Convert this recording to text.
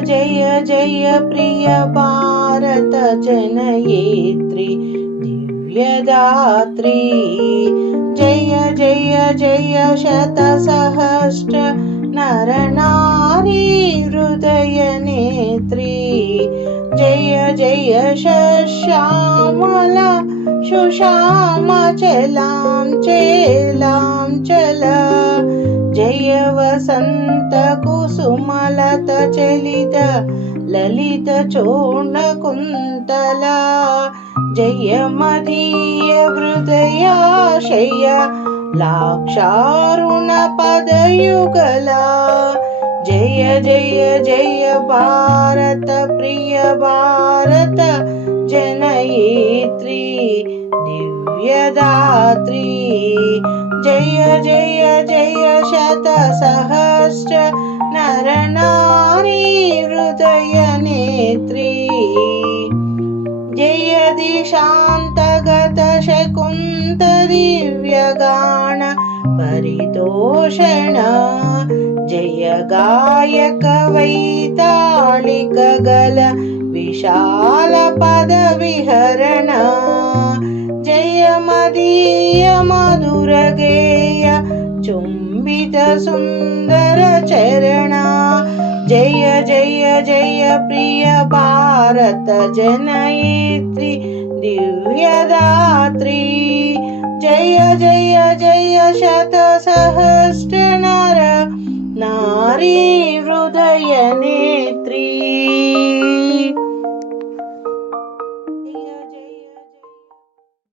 जय जय प्रिय भारत जनयित्री दिव्यदात्री जय जय जय शतसहस्र नरनारी हृदय नेत्री जय जय श्यामला सुश्याम चेलां चल जय वसंत कुसुमलत चलित ललित चूर्ण कुंतला जय मदीय हृदयाशय लाक्षारुण पदयुगला जय जय जय भारत प्रिय भारत जनयित्री दिव्यदात्री जय जय जय शतसहस्र नरनारी हृदय नेत्री जय दिशान्तगत शकुन्त दिव्यगान परितोषण जय गायक वैतालिक गल विशाल पद विहरण जय मदीय मधुर गेय चुंबित सुंदर चरण जय जय जय प्रिय भारत जनयित्री दिव्यदात्री जय जय जय शतसहस्र नर नारी हृदय